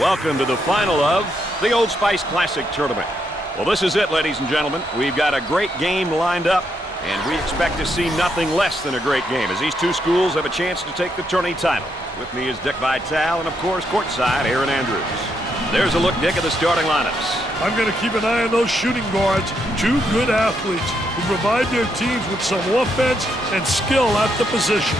Welcome to the final of the Old Spice Classic Tournament. Well, this is it, ladies and gentlemen. We've got a great game lined up, and we expect to see nothing less than a great game as these two schools have a chance to take the tourney title. With me is Dick Vitale, and of course, courtside, Aaron Andrews. There's a look, Dick, at the starting lineups. I'm going to keep an eye on those shooting guards, two good athletes who provide their teams with some offense and skill at the position.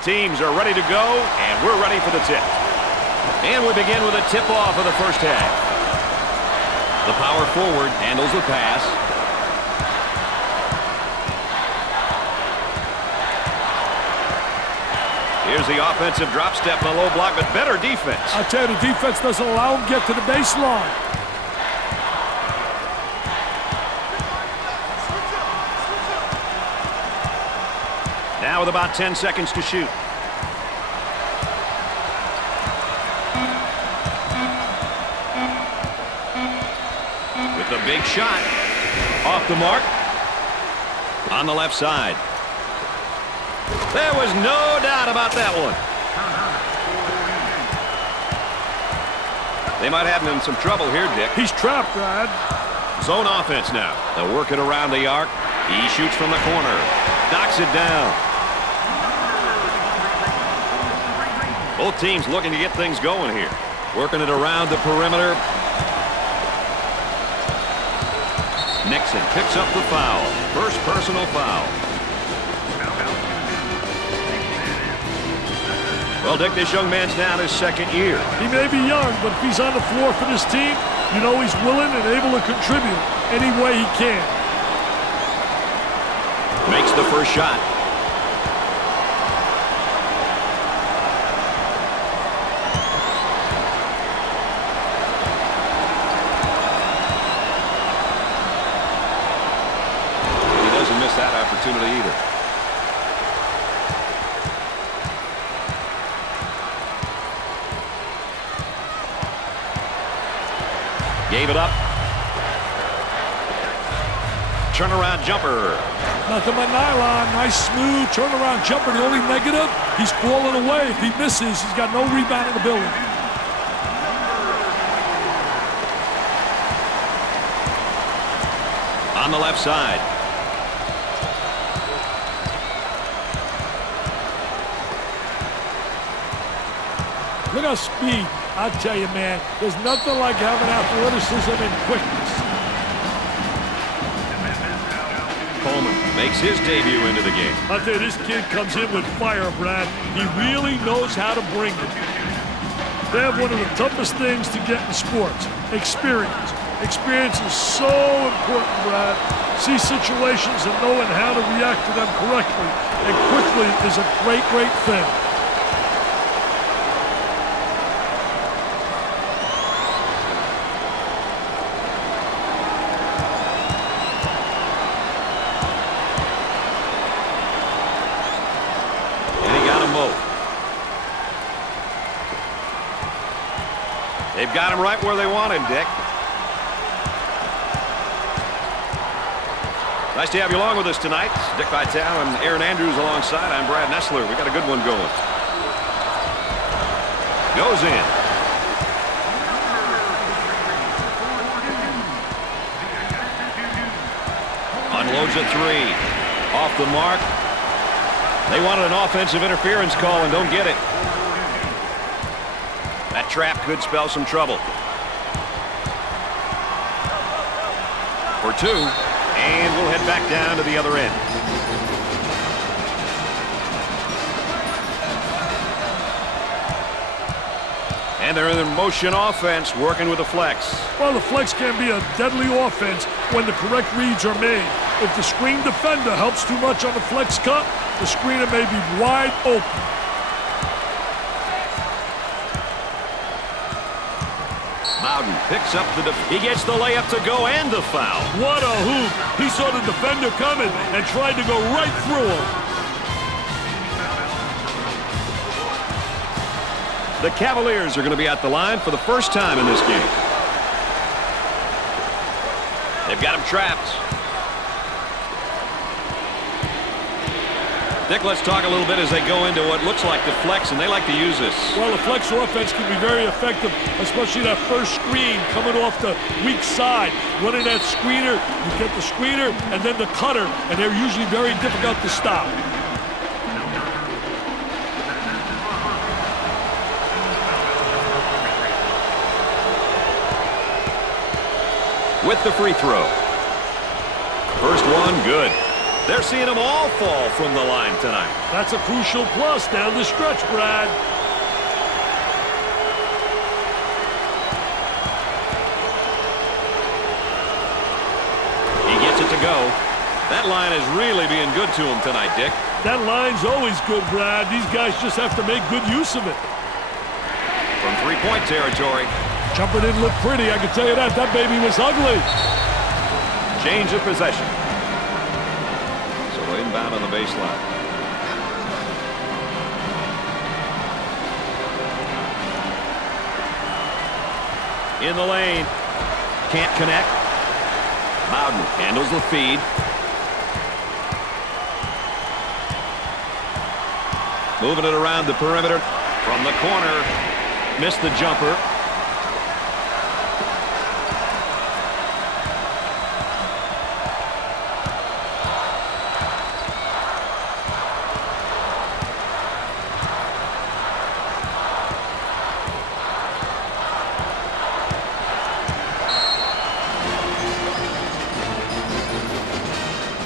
Teams are ready to go, and we're ready for the tip. And we begin with a tip-off of the first half. The power forward handles the pass. Here's the offensive drop step and a low block, but better defense. I'll tell you, the defense doesn't allow him to get to the baseline. Now with about 10 seconds to shoot. With the big shot. Off the mark. On the left side. There was no doubt about that one. They might have him in some trouble here, Dick. He's trapped, Brad. Zone offense now. They'll work it around the arc. He shoots from the corner. Knocks it down. Both teams looking to get things going here. Working it around the perimeter. Nixon picks up the foul. First personal foul. Well, Dick, this young man's now in his second year. He may be young, but if he's on the floor for this team, you know he's willing and able to contribute any way he can. Makes the first shot. He doesn't miss that opportunity either. Gave it up. Turnaround jumper. Nothing but nylon. Nice, smooth turnaround jumper. The only negative, he's falling away. If he misses, he's got no rebound in the building. On the left side. Look at speed. I tell you, man, there's nothing like having athleticism and quickness. Coleman makes his debut into the game. I tell you, this kid comes in with fire, Brad. He really knows how to bring it. They have one of the toughest things to get in sports, experience. Experience is so important, Brad. See situations and knowing how to react to them correctly and quickly is a great, great thing. They've got him right where they want him, Dick. Nice to have you along with us tonight. Dick Vitale and Aaron Andrews alongside. I'm Brad Nessler. We got a good one going. Goes in. Unloads a three. Off the mark. They wanted an offensive interference call and don't get it. That trap could spell some trouble. For two, and we'll head back down to the other end. And they're in the motion offense, working with the flex. Well, the flex can be a deadly offense when the correct reads are made. If the screen defender helps too much on the flex cut, the screener may be wide open. Bowden picks up he gets the layup to go and the foul. What a hoop. He saw the defender coming and tried to go right through him. The Cavaliers are going to be at the line for the first time in this game. They've got him trapped. Dick, let's talk a little bit as they go into what looks like the flex, and they like to use this. Well, the flex offense can be very effective, especially that first screen coming off the weak side. Running that screener, you get the screener and then the cutter, and they're usually very difficult to stop. With the free throw. First one, good. They're seeing them all fall from the line tonight. That's a crucial plus down the stretch, Brad. He gets it to go. That line is really being good to him tonight, Dick. That line's always good, Brad. These guys just have to make good use of it. From three-point territory. Jumper didn't look pretty, I can tell you that. That baby was ugly. Change of possession. So inbound on the baseline. In the lane. Can't connect. Bowden handles the feed. Moving it around the perimeter. From the corner. Missed the jumper.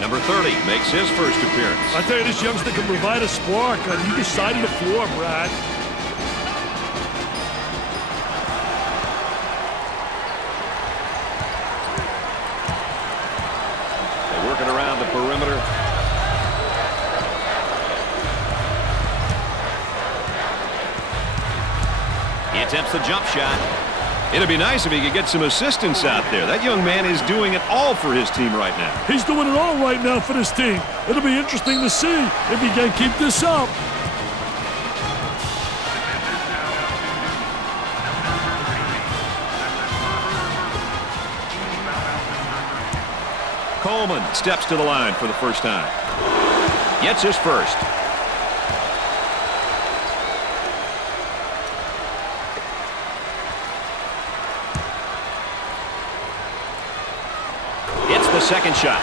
Number 30 makes his first appearance. I tell you, this youngster can provide a spark on either side of the floor, Brad. They're working around the perimeter. He attempts the jump shot. It'd be nice if he could get some assistance out there. That young man is doing it all for his team right now. He's doing it all right now for this team. It'll be interesting to see if he can keep this up. Coleman steps to the line for the first time. Gets his first. The second shot.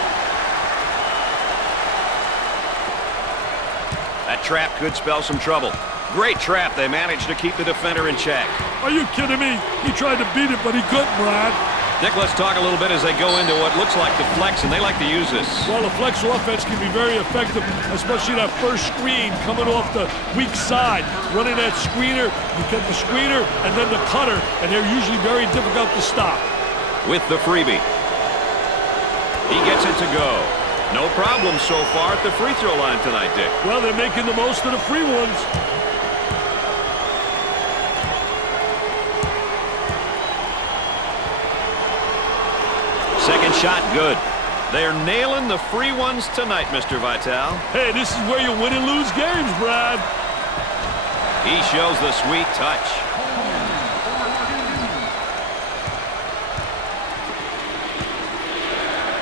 That trap could spell some trouble. Great trap. They managed to keep the defender in check. Are you kidding me? He tried to beat it, but he couldn't, Brad. Dick, let's talk a little bit as they go into what looks like the flex, and they like to use this. Well, the flex offense can be very effective, especially that first screen coming off the weak side. Running that screener, you get the screener and then the cutter, and they're usually very difficult to stop. With the freebie. He gets it to go. No problem so far at the free throw line tonight, Dick. Well, they're making the most of the free ones. Second shot, good. They're nailing the free ones tonight, Mr. Vitale. Hey, this is where you win and lose games, Brad. He shows the sweet touch.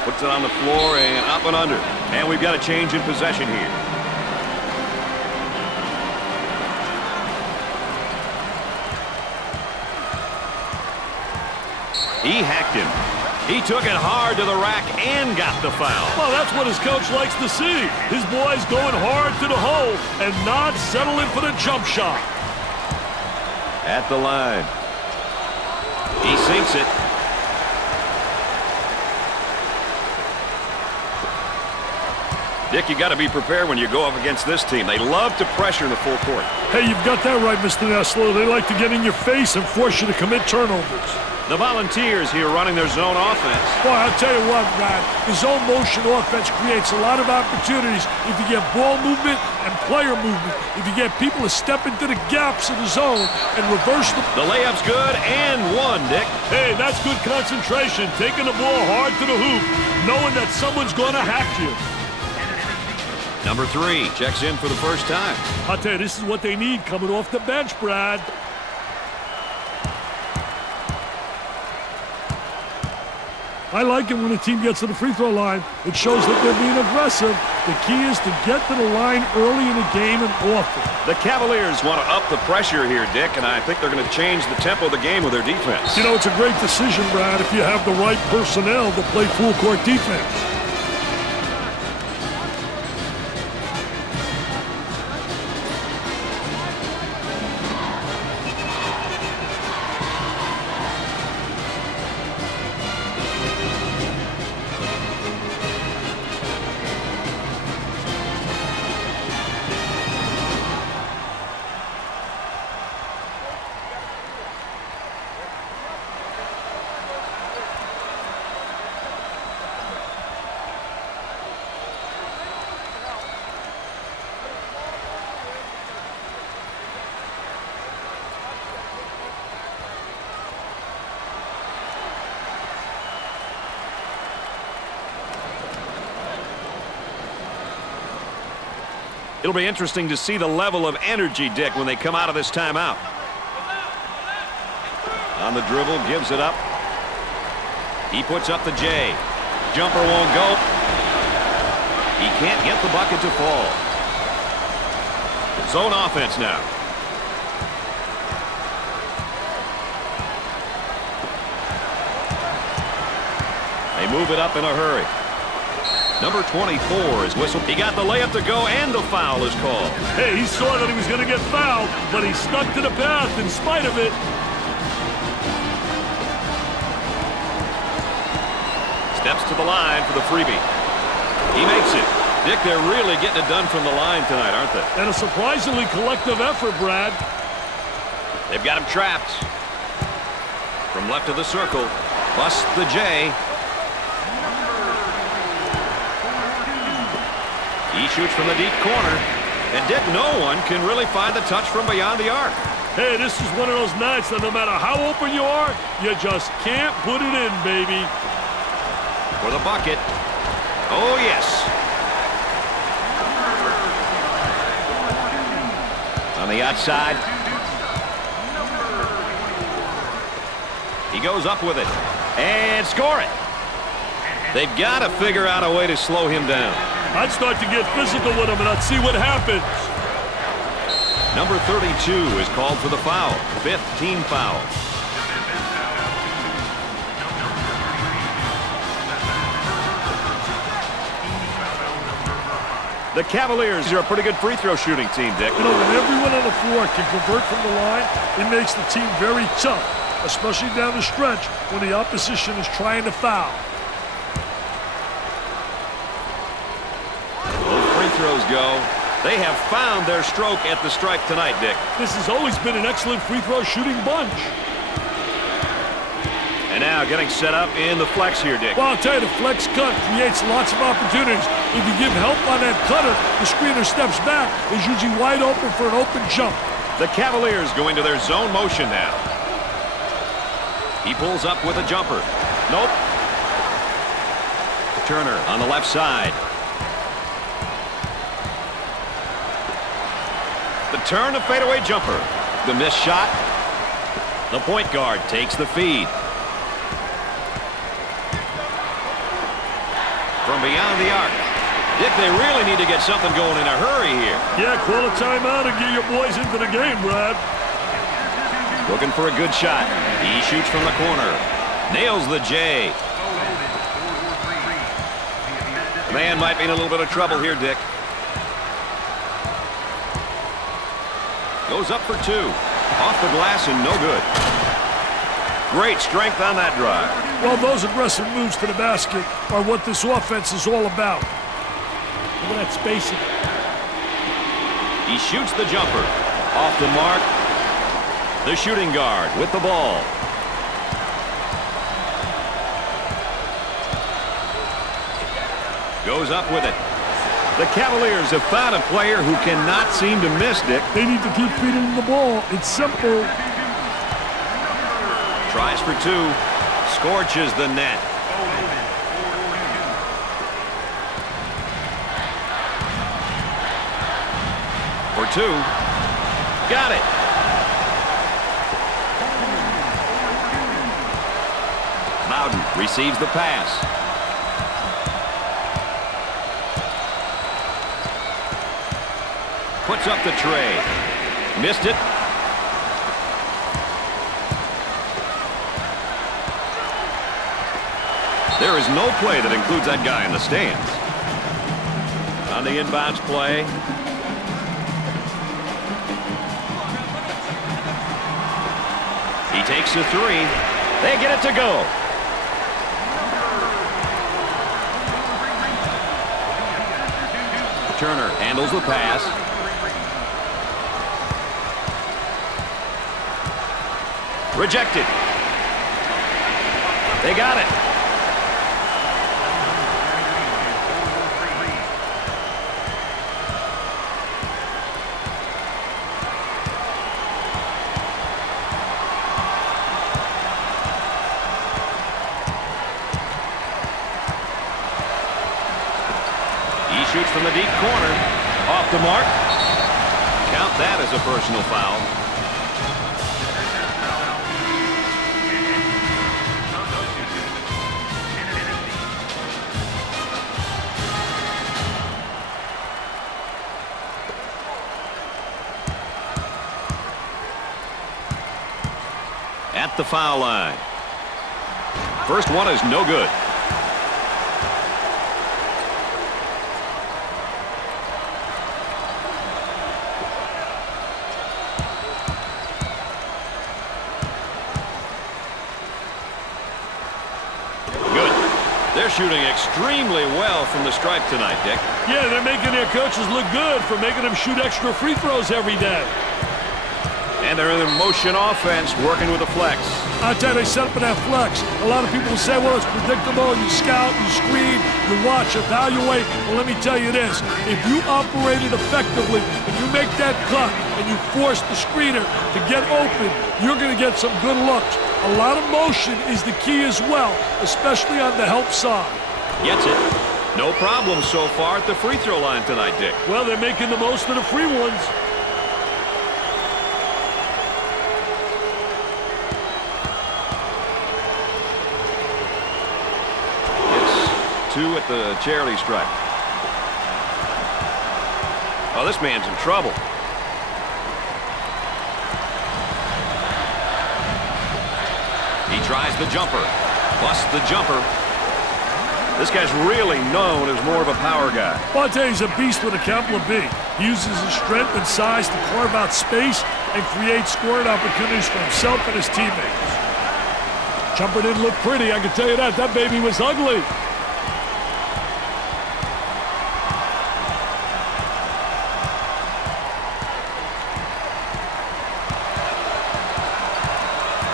Puts it on the floor and up and under. And we've got a change in possession here. He hacked him. He took it hard to the rack and got the foul. Well, that's what his coach likes to see. His boys going hard to the hole and not settling for the jump shot. At the line. He sinks it. Dick, you got to be prepared when you go up against this team. They love to pressure in the full court. Hey, you've got that right, Mr. Nestler. They like to get in your face and force you to commit turnovers. The Volunteers here running their zone offense. Boy, I'll tell you what, Brad. The zone motion offense creates a lot of opportunities if you get ball movement and player movement. If you get people to step into the gaps of the zone and reverse the... The layup's good and one, Dick. Hey, that's good concentration. Taking the ball hard to the hoop, knowing that someone's going to hack you. Number 3 checks in for the first time. I'll tell you, this is what they need coming off the bench, Brad. I like it when a team gets to the free throw line. It shows that they're being aggressive. The key is to get to the line early in the game and often. The Cavaliers want to up the pressure here, Dick, and I think they're going to change the tempo of the game with their defense. You know, it's a great decision, Brad, if you have the right personnel to play full court defense. It'll be interesting to see the level of energy, Dick, when they come out of this timeout. On the dribble, gives it up. He puts up the J. Jumper won't go. He can't get the bucket to fall. Zone offense now. They move it up in a hurry. Number 24 is whistled. He got the layup to go, and the foul is called. Hey, he saw that he was going to get fouled, but he stuck to the path in spite of it. Steps to the line for the freebie. He makes it. Dick, they're really getting it done from the line tonight, aren't they? And a surprisingly collective effort, Brad. They've got him trapped. From left of the circle, busts the J. He shoots from the deep corner, and Dick, no one can really find the touch from beyond the arc. Hey, this is one of those nights that no matter how open you are, you just can't put it in, baby. For the bucket. Oh, yes. On the outside. He goes up with it and score it. They've got to figure out a way to slow him down. I'd start to get physical with him, and I'd see what happens. Number 32 is called for the foul. 5th team foul. The Cavaliers are a pretty good free throw shooting team, Dick. You know, when everyone on the floor can convert from the line, it makes the team very tough, especially down the stretch when the opposition is trying to foul. Throws go. They have found their stroke at the stripe tonight, Dick. This has always been an excellent free throw shooting bunch. And now getting set up in the flex here, Dick. Well, I'll tell you, the flex cut creates lots of opportunities. If you give help on that cutter, the screener steps back, is usually wide open for an open jump. The Cavaliers going to their zone motion now. He pulls up with a jumper. Nope. Turner on the left side. The turn, a fadeaway jumper. The missed shot. The point guard takes the feed. From beyond the arc. Dick, they really need to get something going in a hurry here. Yeah, call a timeout and get your boys into the game, Brad. Looking for a good shot. He shoots from the corner. Nails the J. The man might be in a little bit of trouble here, Dick. Goes up for two. Off the glass and no good. Great strength on that drive. Well, those aggressive moves to the basket are what this offense is all about. Look at that spacing. He shoots the jumper. Off the mark. The shooting guard with the ball. Goes up with it. The Cavaliers have found a player who cannot seem to miss, Dick. They need to keep feeding him the ball. It's simple. Tries for two. Scorches the net. For two. Got it. Bowden Receives the pass. Puts up the tray. Missed it. There is no play that includes that guy in the stands. On the inbounds play. He takes the three. They get it to go. Turner handles the pass. Rejected. They got it. Shoots from the deep corner. Off the mark. Count that as a personal foul. At the foul line. First one is no good. They're shooting extremely well from the stripe tonight, Dick. Yeah, they're making their coaches look good for making them shoot extra free throws every day. And they're in the motion offense, working with a flex. I tell you, they set up in that flex. A lot of people will say, well, it's predictable. You scout, you screen, you watch, evaluate. Well, let me tell you this. If you operate it effectively and you make that cut and you force the screener to get open, you're going to get some good looks. A lot of motion is the key as well, especially on the help side. Gets it. No problem so far at the free throw line tonight, Dick. Well, they're making the most of the free ones. It's 2 at the charity stripe. Oh, this man's in trouble. He tries the jumper. Busts the jumper. This guy's really known as more of a power guy. Well, I'll tell you, he's a beast with a capital B. He uses his strength and size to carve out space and create scoring opportunities for himself and his teammates. Jumper didn't look pretty, I can tell you that. That baby was ugly.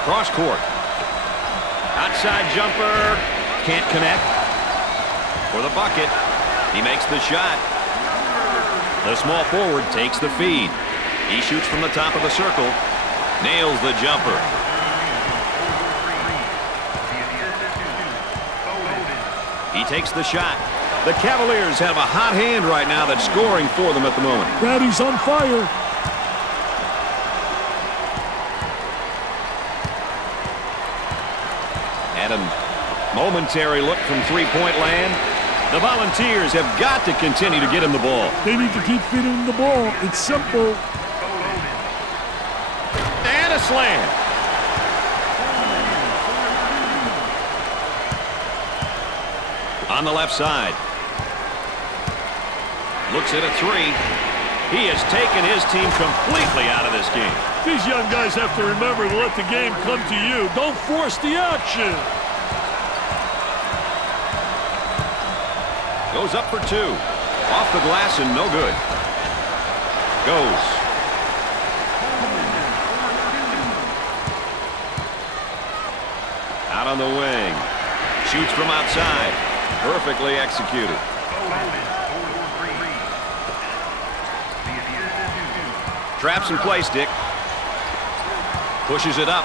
Cross court. Outside jumper. Can't connect. For the bucket. He makes the shot. The small forward takes the feed. He shoots from the top of the circle. Nails the jumper. He takes the shot. The Cavaliers have a hot hand right now that's scoring for them at the moment. Daddy's on fire. And a momentary look from three-point land. The Volunteers have got to continue to get him the ball. They need to keep feeding him the ball. It's simple. And a slam. On the left side. Looks at a three. He has taken his team completely out of this game. These young guys have to remember to let the game come to you. Don't force the action. Goes up for two. Off the glass and no good. Goes. Out on the wing. Shoots from outside. Perfectly executed. Traps in place, Dick. Pushes it up.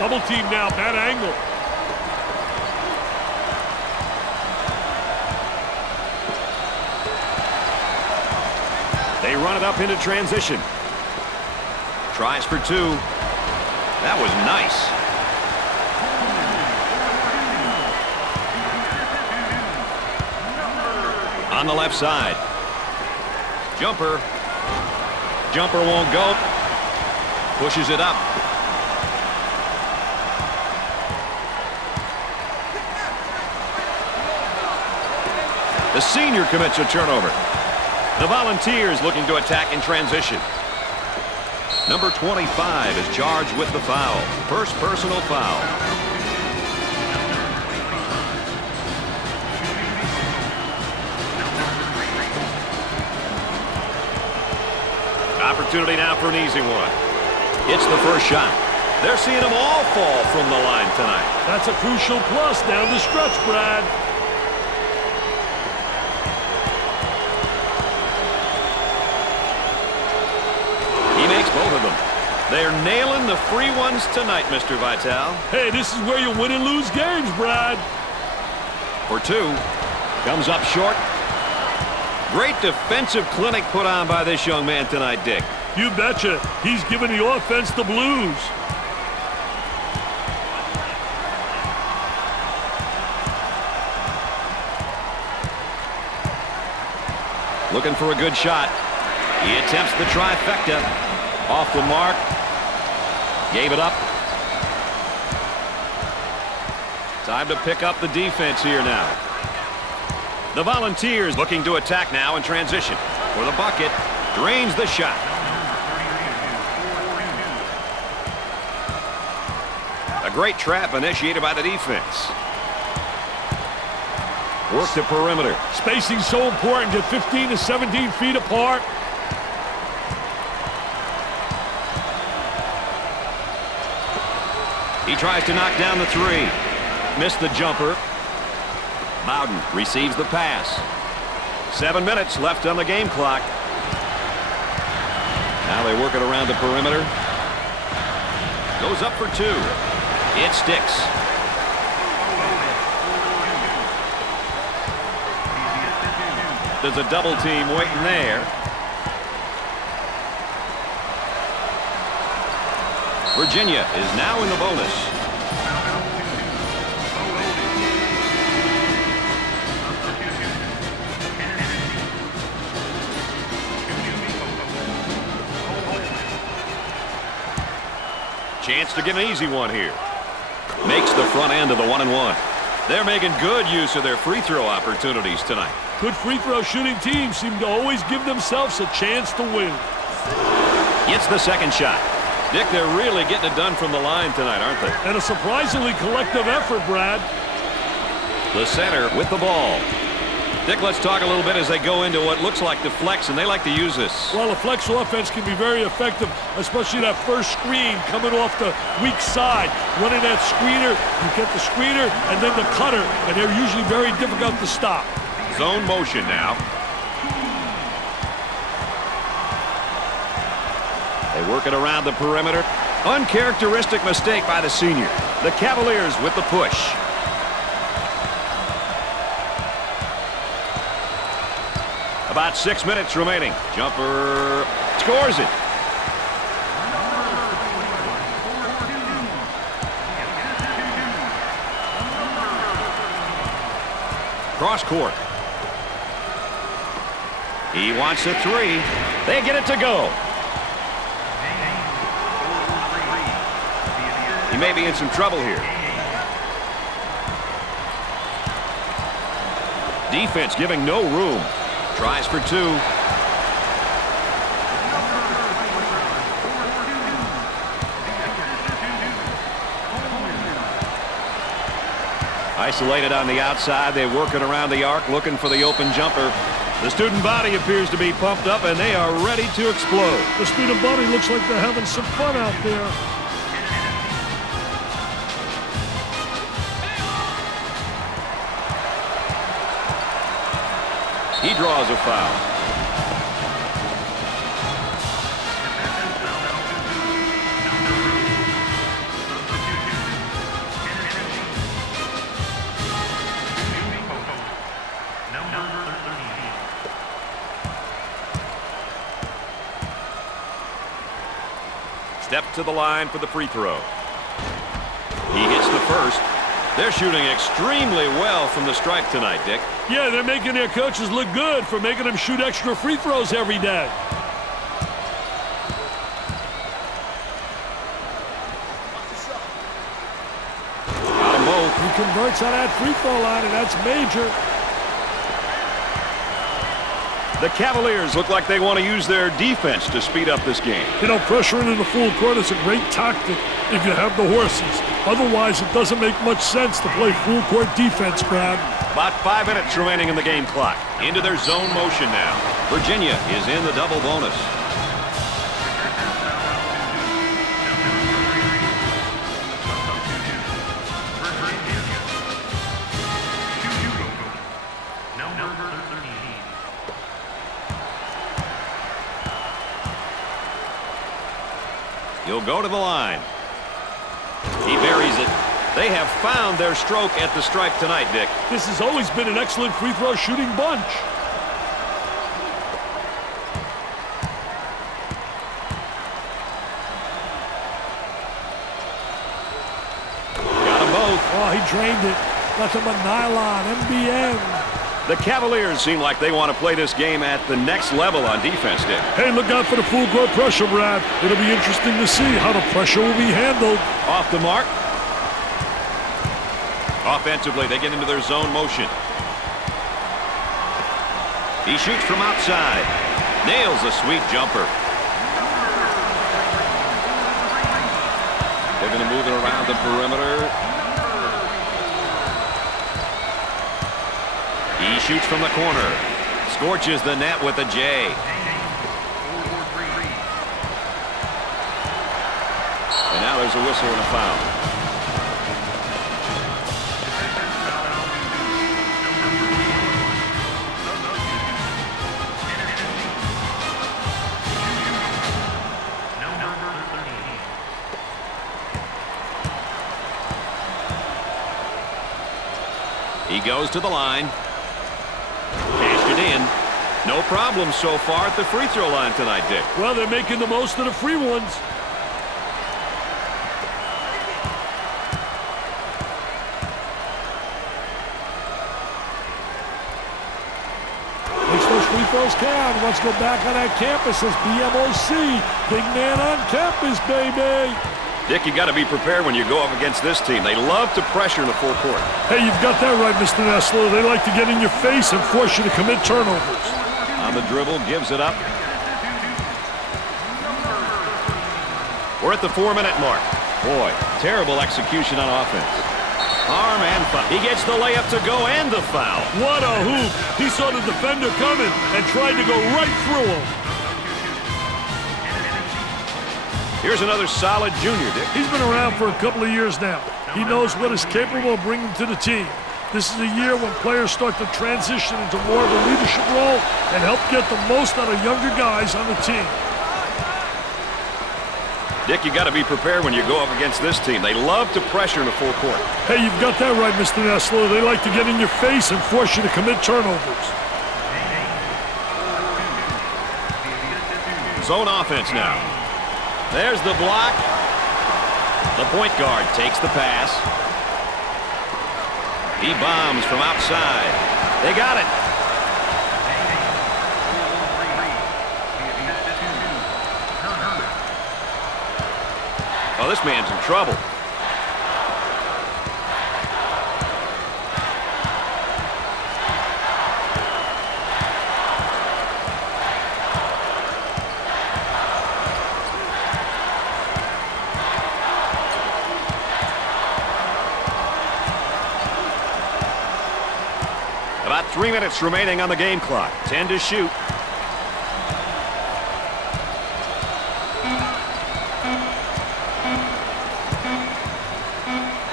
Double team now, bad angle. They run it up into transition. Tries for two. That was nice. On the left side. Jumper. Jumper won't go. Pushes it up. The senior commits a turnover. The Volunteers looking to attack in transition. Number 25 is charged with the foul. First personal foul. Opportunity now for an easy one. It's the first shot. They're seeing them all fall from the line tonight. That's a crucial plus down the stretch, Brad. He makes both of them. They're nailing the free ones tonight, Mr. Vitale. Hey, this is where you win and lose games, Brad. For two. Comes up short. Great defensive clinic put on by this young man tonight, Dick. You betcha. He's giving the offense the blues. Looking for a good shot. He attempts the trifecta. Off the mark. Gave it up. Time to pick up the defense here now. The Volunteers looking to attack now in transition. For the bucket. Drains the shot. A great trap initiated by the defense. Work the perimeter. Spacing so important. Get 15 to 17 feet apart. He tries to knock down the three. Missed the jumper. Bowden receives the pass. 7 minutes left on the game clock. Now they work it around the perimeter. Goes up for two. It sticks. There's a double team waiting there. Virginia is now in the bonus. Chance to get an easy one here. Makes the front end of the 1-and-1. They're making good use of their free throw opportunities tonight. Good free throw shooting teams seem to always give themselves a chance to win. Gets the second shot. Dick, they're really getting it done from the line tonight, aren't they? And a surprisingly collective effort, Brad. The center with the ball. Dick, let's talk a little bit as they go into what looks like the flex, and they like to use this. Well, the flex offense can be very effective, especially that first screen coming off the weak side. Running that screener, you get the screener and then the cutter, and they're usually very difficult to stop. Zone motion now. They work it around the perimeter. Uncharacteristic mistake by the senior. The Cavaliers with the push. About 6 minutes remaining. Jumper scores it. Cross court. He wants a three. They get it to go. He may be in some trouble here. Defense giving no room. Tries for two. Isolated on the outside. They work it around the arc, looking for the open jumper. The student body appears to be pumped up, and they are ready to explode. The student body looks like they're having some fun out there. He draws a foul. Step to the line for the free throw. He hits the first. They're shooting extremely well from the stripe tonight, Dick. Yeah, they're making their coaches look good for making them shoot extra free throws every day. Got them both. He converts on that free throw line, and that's major. The Cavaliers look like they want to use their defense to speed up this game. You know, pressuring in the full court is a great tactic if you have the horses. Otherwise, it doesn't make much sense to play full court defense, Brad. About 5 minutes remaining in the game clock. Into their zone motion now. Virginia is in the double bonus. He'll go to the line. He buries it. They have found their stroke at the stripe tonight, Dick. This has always been an excellent free throw shooting bunch. Got them both. Oh, he drained it. Nothing but nylon, MBN. The Cavaliers seem like they want to play this game at the next level on defense, Dick. Hey, look out for the full court pressure, Brad. It'll be interesting to see how the pressure will be handled. Off the mark. Offensively, they get into their zone motion. He shoots from outside. Nails a sweet jumper. They're going to move it around the perimeter. He shoots from the corner. Scorches the net with a J. And now there's a whistle and a foul. He goes to the line. Cashed it in. No problem so far at the free throw line tonight, Dick. Well, they're making the most of the free ones. Makes those free throws count. Wants to go back on that campus as BMOC. Big man on campus, baby. Dick, you got to be prepared when you go up against this team. They love to pressure in the full court. Hey, you've got that right, Mr. Nessler. They like to get in your face and force you to commit turnovers. On the dribble, gives it up. We're at the 4-minute mark. Boy, terrible execution on offense. Arm and foul. He gets the layup to go and the foul. What a hoop. He saw the defender coming and tried to go right through him. Here's another solid junior, Dick. He's been around for a couple of years now. He knows what is capable of bringing to the team. This is a year when players start to transition into more of a leadership role and help get the most out of younger guys on the team. Dick, you got to be prepared when you go up against this team. They love to pressure in the full court. Hey, you've got that right, Mr. Nessler. They like to get in your face and force you to commit turnovers. Zone offense now. There's the block. The point guard takes the pass. He bombs from outside. They got it. Oh, this man's in trouble. About 3 minutes remaining on the game clock. 10 to shoot.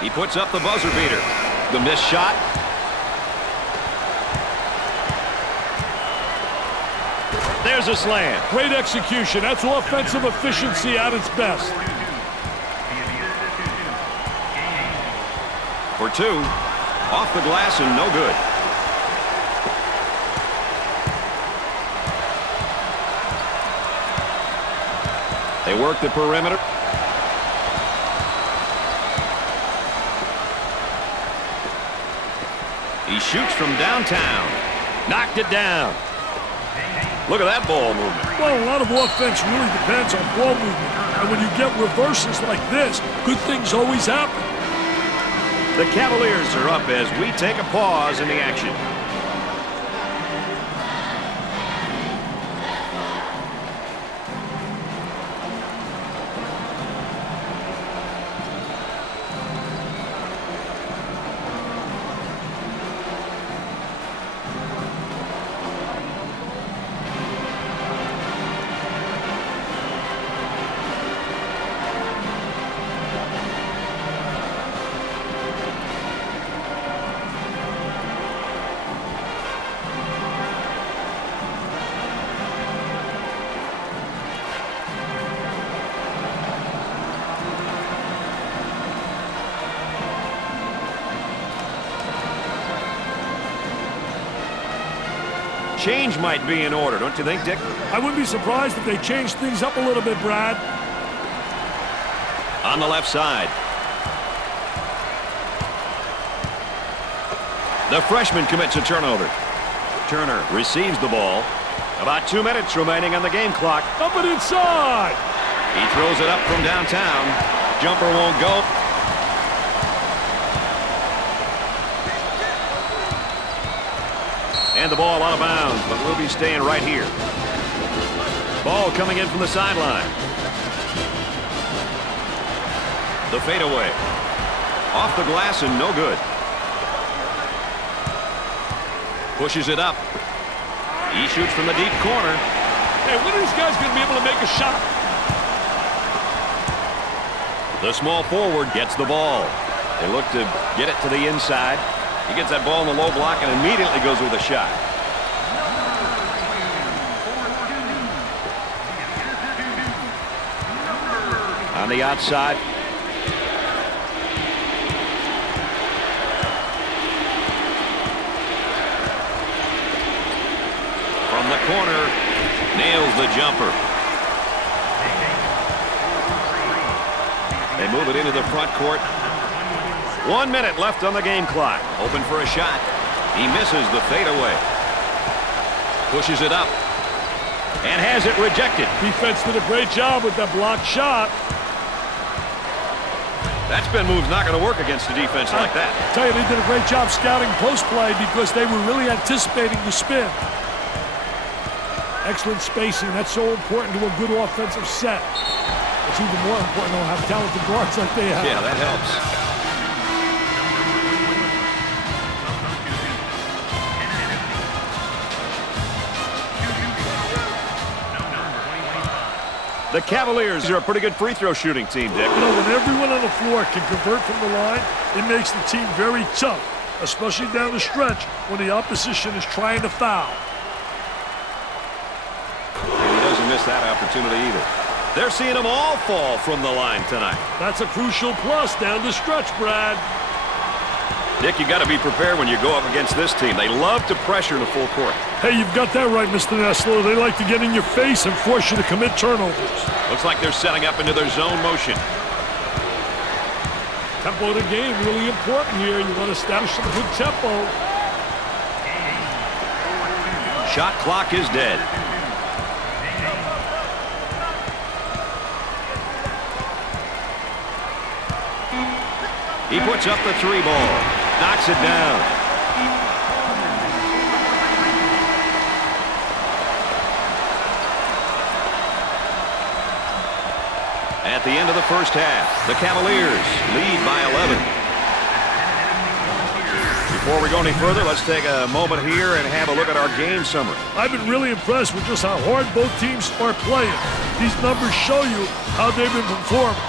He puts up the buzzer beater. The missed shot. There's a slam. Great execution. That's offensive efficiency at its best. For two. Off the glass and no good. They work the perimeter. shoots from downtown. Knocked it down. Look at that ball movement. Well, a lot of offense really depends on ball movement. And when you get reverses like this, good things always happen. The Cavaliers are up as we take a pause in the action. Change might be in order, don't you think, Dick? I wouldn't be surprised if they changed things up a little bit, Brad. On the left side. The freshman commits a turnover. Turner receives the ball. About 2 minutes remaining on the game clock. Up and inside. He throws it up from downtown. Jumper won't go. And the ball out of bounds, but we'll be staying right here. Ball coming in from the sideline. The fadeaway. Off the glass and no good. Pushes it up. He shoots from the deep corner. Hey, when are these guys going to be able to make a shot? The small forward gets the ball. They look to get it to the inside. He gets that ball in the low block and immediately goes with a shot. On the outside. From the corner, nails the jumper. They move it into the front court. 1 minute left on the game clock. Open for a shot. He misses the fadeaway. Pushes it up. And has it rejected. Defense did a great job with that blocked shot. That spin move's not going to work against a defense like that. I tell you, they did a great job scouting post play because they were really anticipating the spin. Excellent spacing. That's so important to a good offensive set. It's even more important to have talented guards like they have. Yeah, that helps. The Cavaliers are a pretty good free throw shooting team, Dick. You know, when everyone on the floor can convert from the line, it makes the team very tough, especially down the stretch when the opposition is trying to foul. And he doesn't miss that opportunity either. They're seeing them all fall from the line tonight. That's a crucial plus down the stretch, Brad. Dick, you got to be prepared when you go up against this team. They love to pressure in the full court. Hey, you've got that right, Mr. Nessler. They like to get in your face and force you to commit turnovers. Looks like they're setting up into their zone motion. Tempo of the game really important here. You want to establish some good tempo. Shot clock is dead. He puts up the three ball. Knocks it down. At the end of the first half, the Cavaliers lead by 11. Before we go any further, let's take a moment here and have a look at our game summary. I've been really impressed with just how hard both teams are playing. These numbers show you how they've been performing.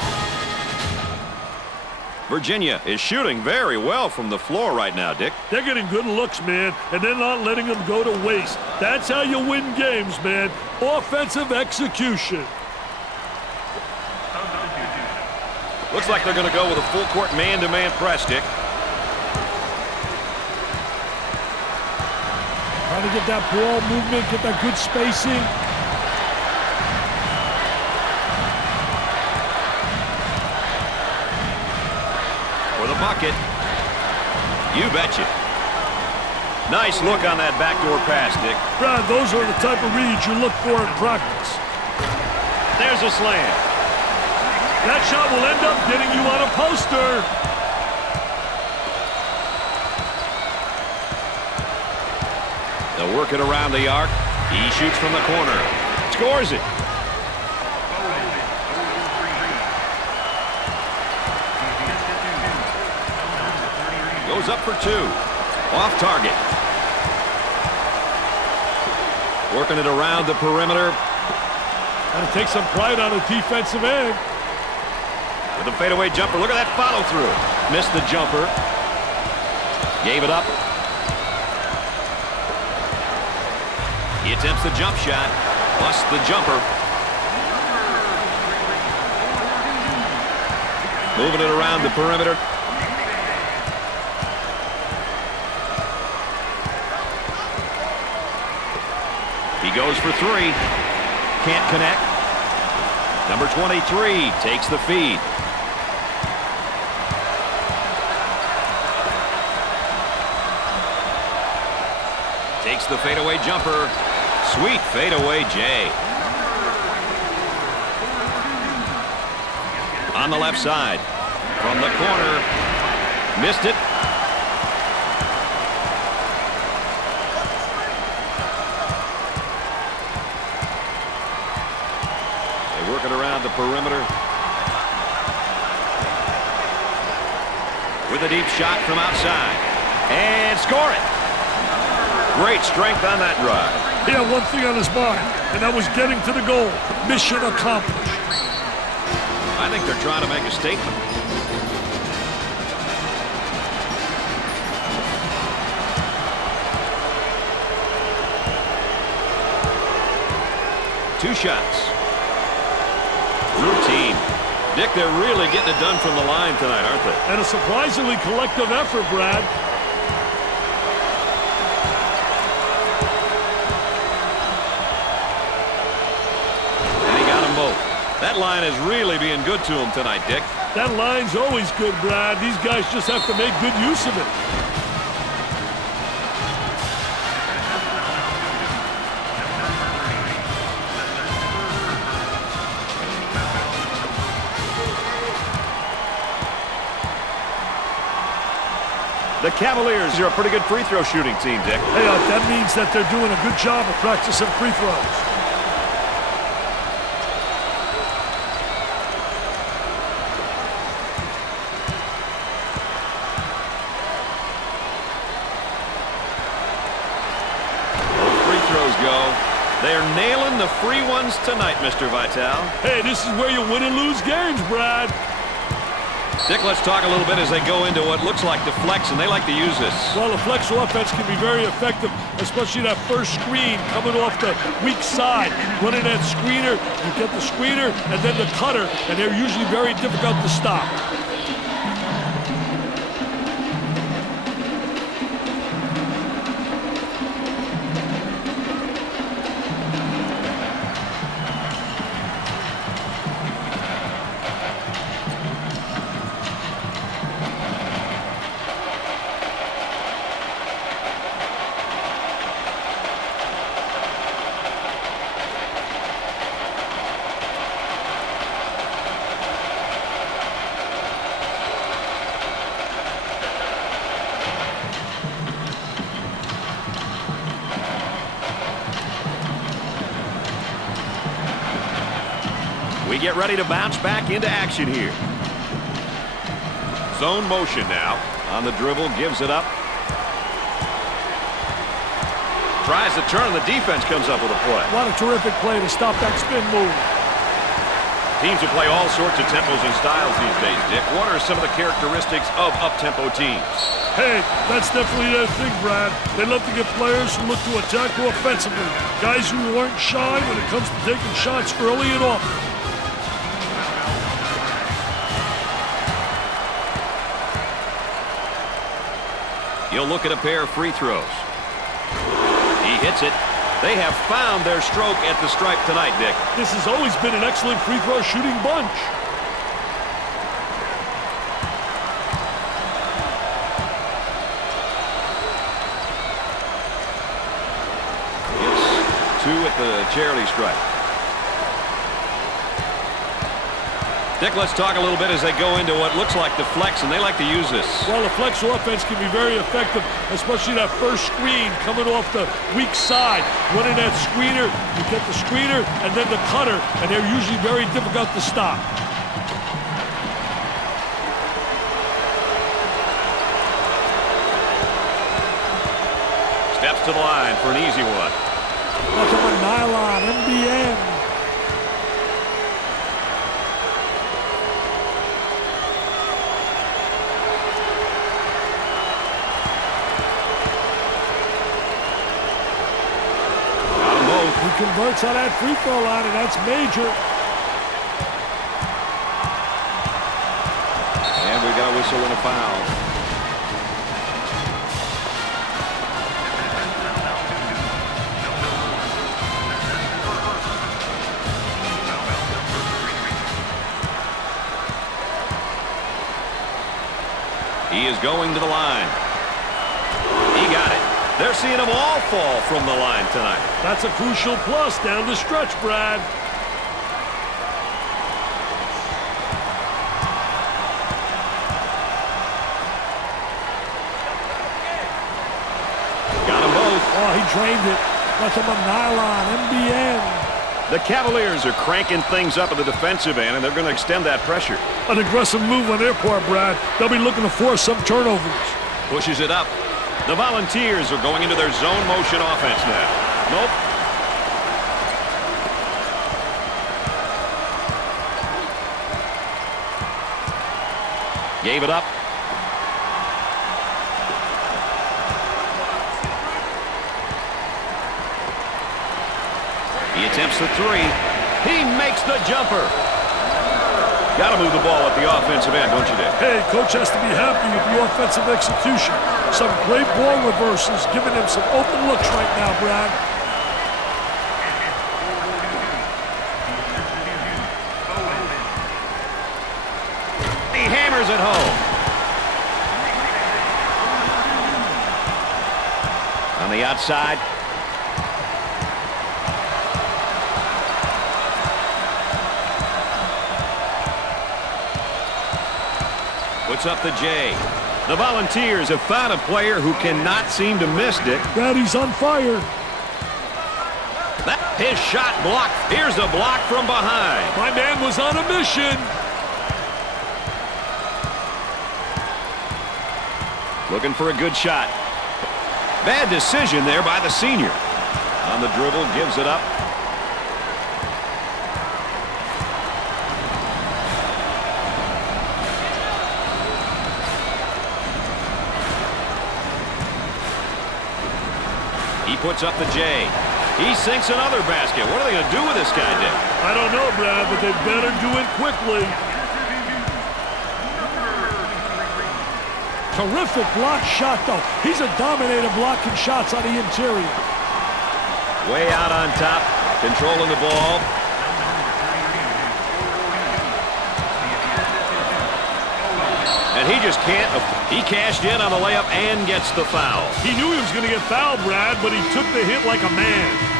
Virginia is shooting very well from the floor right now, Dick. They're getting good looks, man, and they're not letting them go to waste. That's how you win games, man. Offensive execution. Looks like they're going to go with a full-court man-to-man press, Dick. Trying to get that ball movement, get that good spacing. For the bucket. You betcha. Nice look on that backdoor pass, Dick. Brad, those are the type of reads you look for in practice. There's a slam. That shot will end up getting you on a poster. They'll work it around the arc. He shoots from the corner. Scores it. Goes up for two. Off target. Working it around the perimeter. Got to take some pride on the defensive end. With a fadeaway jumper. Look at that follow through. Missed the jumper. Gave it up. He attempts the jump shot. Busts the jumper. Moving it around the perimeter. He goes for three. Can't connect. Number 23 takes the feed. Takes the fadeaway jumper. Sweet fadeaway Jay. On the left side. From the corner. Missed it. They work it around the perimeter. With a deep shot from outside. And score it. Great strength on that drive. He had one thing on his mind, and that was getting to the goal. Mission accomplished. I think they're trying to make a statement. Two shots. Routine. Dick, they're really getting it done from the line tonight, aren't they? And a surprisingly collective effort, Brad. That line is really being good to him tonight, Dick. That line's always good, Brad. These guys just have to make good use of it. The Cavaliers are a pretty good free throw shooting team, Dick. Hey, that means that they're doing a good job of practicing free throws. They're nailing the free ones tonight, Mr. Vitale. Hey, this is where you win and lose games, Brad. Dick, let's talk a little bit as they go into what looks like the flex, and they like to use this. Well, the flex offense can be very effective, especially that first screen coming off the weak side. Running that screener, you get the screener and then the cutter, and they're usually very difficult to stop. We get ready to bounce back into action here. Zone motion now. On the dribble, gives it up. Tries to turn, the defense comes up with a play. What a terrific play to stop that spin move. Teams will play all sorts of tempos and styles these days, Dick. What are some of the characteristics of up-tempo teams? Hey, that's definitely their thing, Brad. They love to get players who look to attack offensively. Guys who aren't shy when it comes to taking shots early and often. You'll look at a pair of free throws. He hits it. They have found their stroke at the stripe tonight, Dick. This has always been an excellent free throw shooting bunch. 2 at the charity stripe. Dick, let's talk a little bit as they go into what looks like the flex, and they like to use this. Well, the flex offense can be very effective, especially that first screen coming off the weak side. Running that screener, you get the screener and then the cutter, and they're usually very difficult to stop. Steps to the line for an easy one. Nothing but nylon, MBN. He converts on that free throw line, and that's major. And we got a whistle and a foul. He is going to the line. He got it. They're seeing them all fall from the line tonight. That's a crucial plus down the stretch, Brad. Got them both. Oh, he drained it. Nothing but nylon, MBN. The Cavaliers are cranking things up at the defensive end, and they're going to extend that pressure. An aggressive move on their part, Brad. They'll be looking to force some turnovers. Pushes it up. The Volunteers are going into their zone motion offense now. Nope. Gave it up. He attempts the 3. He makes the jumper. Got to move the ball at the offensive end, don't you, Dick? Hey, coach has to be happy with the offensive execution. Some great ball reverses, giving him some open looks right now, Brad. He hammers it home. On the outside. Puts up the J. The Volunteers have found a player who cannot seem to miss, Dick. Brad, he's on fire. His shot blocked. Here's a block from behind. My man was on a mission. Looking for a good shot. Bad decision there by the senior. On the dribble, gives it up. He puts up the J. He sinks another basket. What are they going to do with this guy, Dick? I don't know, Brad, but they better do it quickly. Terrific block shot, though. He's a dominator blocking shots on the interior. Way out on top, controlling the ball. And he just can't. He cashed in on the layup and gets the foul. He knew he was going to get fouled, Brad, but he took the hit like a man.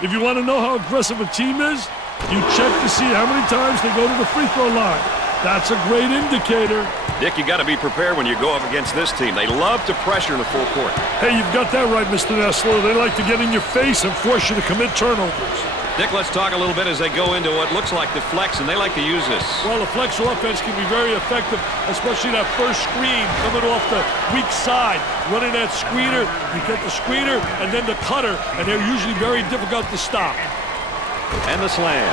If you want to know how aggressive a team is, you check to see how many times they go to the free throw line. That's a great indicator. Dick, you got to be prepared when you go up against this team. They love to pressure in the full court. Hey, you've got that right, Mr. Nessler. They like to get in your face and force you to commit turnovers. Dick, let's talk a little bit as they go into what looks like the flex, and they like to use this. Well, the flex offense can be very effective, especially that first screen coming off the weak side. Running that screener, you get the screener and then the cutter, and they're usually very difficult to stop. And the slam.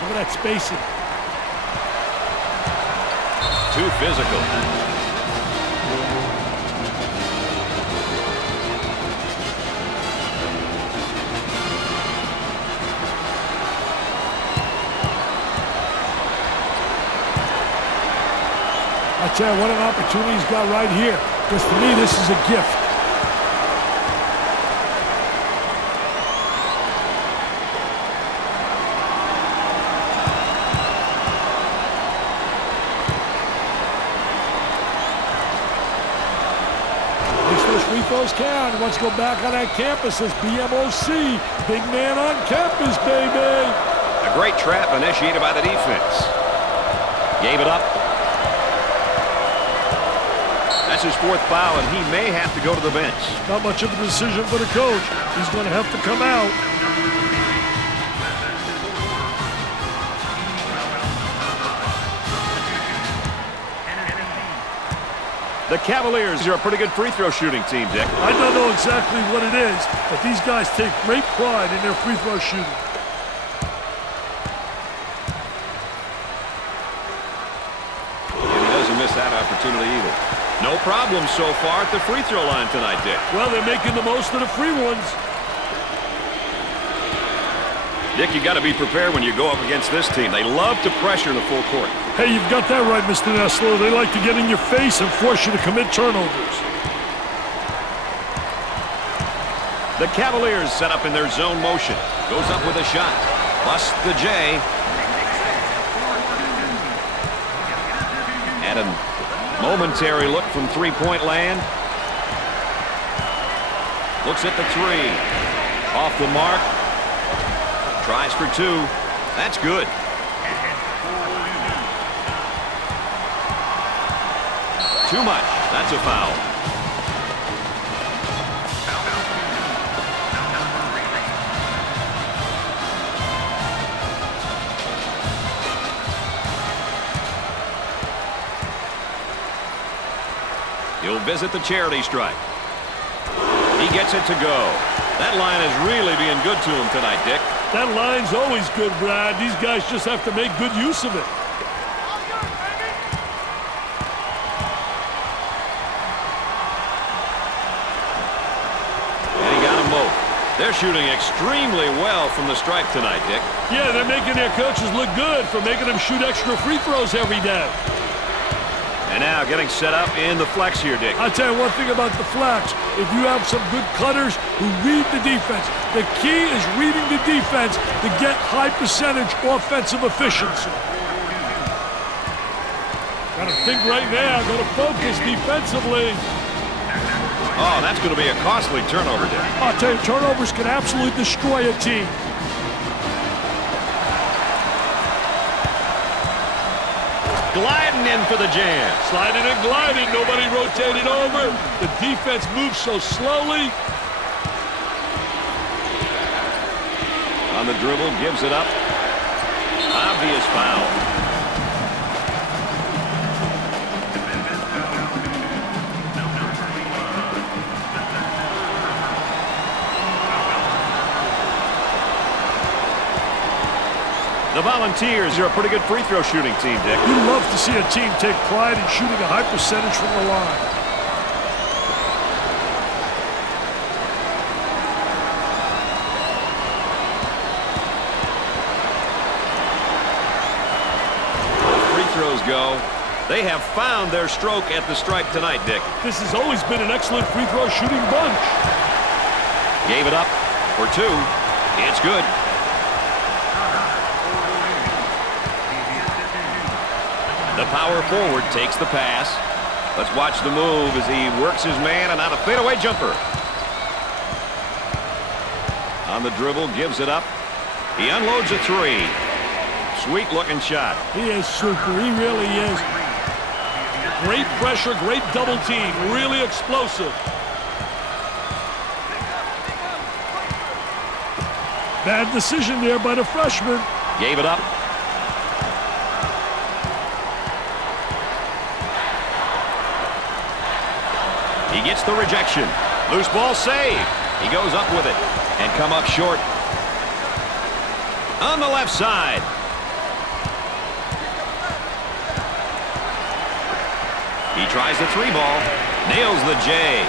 Look at that spacing. Too physical. I tell you, what an opportunity he's got right here. Because to me, this is a gift. those free throws count. He wants to go back on that campus. Says BMOC. Big man on campus, baby. A great trap initiated by the defense. Gave it up. That's his 4th foul, and he may have to go to the bench. Not much of a decision for the coach. He's going to have to come out. The Cavaliers are a pretty good free throw shooting team, Dick. I don't know exactly what it is, but these guys take great pride in their free throw shooting. And he doesn't miss that opportunity either. No problem so far at the free throw line tonight, Dick. Well, they're making the most of the free ones. Dick, you got to be prepared when you go up against this team. They love to pressure the full court. Hey, you've got that right, Mr. Nessler. They like to get in your face and force you to commit turnovers. The Cavaliers set up in their zone motion. Goes up with a shot. Busts the J. And a momentary look from three-point land. Looks at the 3. Off the mark. Tries for 2. That's good. Too much. That's a foul. He'll visit the charity stripe. He gets it to go. That line is really being good to him tonight, Dick. That line's always good, Brad. These guys just have to make good use of it. And he got them both. They're shooting extremely well from the stripe tonight, Dick. Yeah, they're making their coaches look good for making them shoot extra free throws every day. And now getting set up in the flex here, Dick. I'll tell you one thing about the flex. If you have some good cutters who read the defense, the key is reading the defense to get high percentage offensive efficiency. Got to think right now, got to focus defensively. Oh, that's going to be a costly turnover, Dick. I'll tell you, turnovers can absolutely destroy a team. Gliding in for the jam. Sliding and gliding, nobody rotated over. The defense moves so slowly. On the dribble, gives it up. Obvious foul. The Volunteers are a pretty good free throw shooting team, Dick. You love to see a team take pride in shooting a high percentage from the line. Free throws go. They have found their stroke at the stripe tonight, Dick. This has always been an excellent free throw shooting bunch. Gave it up for 2. It's good. The power forward takes the pass. Let's watch the move as he works his man and on a fadeaway jumper. On the dribble, gives it up. He unloads a 3. Sweet-looking shot. He is super. He really is. Great pressure, great double team. Really explosive. Bad decision there by the freshman. Gave it up. He gets the rejection. Loose ball save. He goes up with it and come up short. On the left side. He tries the 3 ball. Nails the J.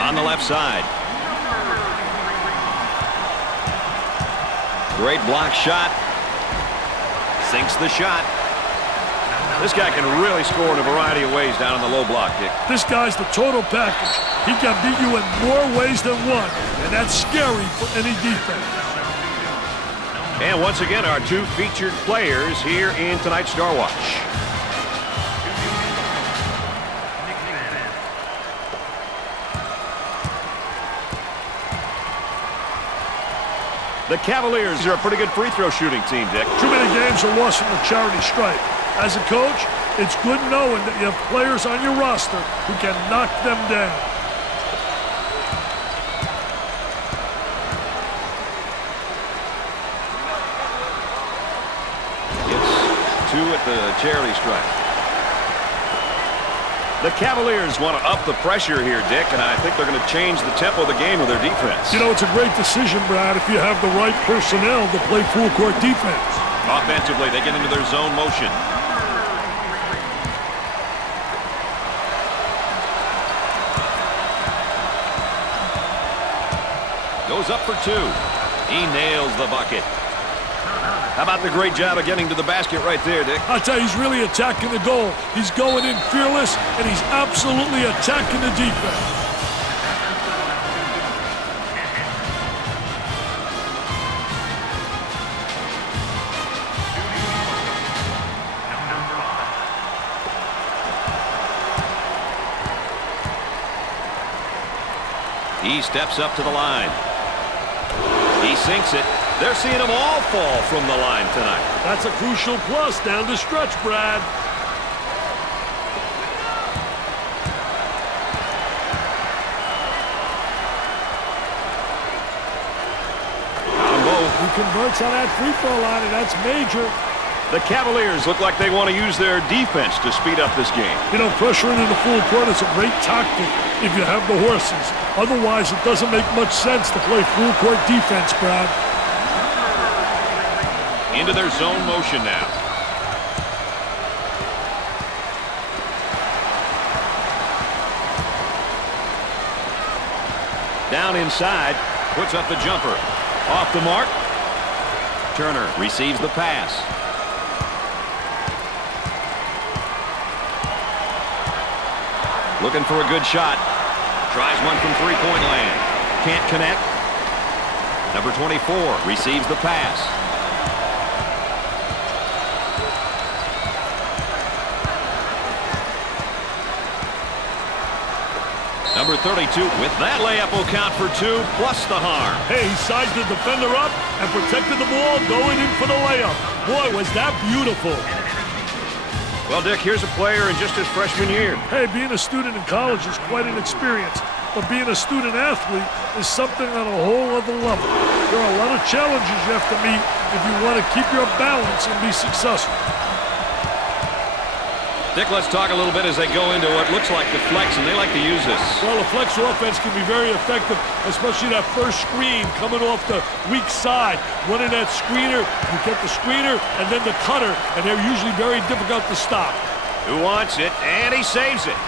On the left side. Great block shot. Sinks the shot. This guy can really score in a variety of ways down in the low block, Dick. This guy's the total package. He can beat you in more ways than one, and that's scary for any defense. And once again, our 2 featured players here in tonight's Star Watch. The Cavaliers are a pretty good free throw shooting team, Dick. Too many games are lost from the charity stripe. As a coach, it's good knowing that you have players on your roster who can knock them down. It's 2 at the charity stripe. The Cavaliers want to up the pressure here, Dick, and I think they're going to change the tempo of the game with their defense. You know, it's a great decision, Brad, if you have the right personnel to play full-court defense. Offensively, they get into their zone motion. Goes up for 2. He nails the bucket. How about the great job of getting to the basket right there, Dick? I'll tell you, he's really attacking the goal. He's going in fearless, and he's absolutely attacking the defense. He steps up to the line. He sinks it. They're seeing them all fall from the line tonight. That's a crucial plus down the stretch, Brad. He converts on that free throw line, and that's major. The Cavaliers look like they want to use their defense to speed up this game. You know, pressuring in the full court is a great tactic if you have the horses. Otherwise, it doesn't make much sense to play full court defense, Brad. Into their zone motion now. Down inside, puts up the jumper. Off the mark. Turner receives the pass. Looking for a good shot. Tries one from three-point land. Can't connect. Number 24 receives the pass. Number 32 with that layup will count for 2 plus the harm. Hey, he sized the defender up and protected the ball going in for the layup. Boy, was that beautiful. Well, Dick, here's a player in just his freshman year. Hey, being a student in college is quite an experience, but being a student athlete is something on a whole other level. There are a lot of challenges you have to meet if you want to keep your balance and be successful. Dick, let's talk a little bit as they go into what looks like the flex, and they like to use this. Well, the flex offense can be very effective, especially that first screen coming off the weak side. Running that screener, you get the screener and then the cutter, and they're usually very difficult to stop. Who wants it? And he saves it.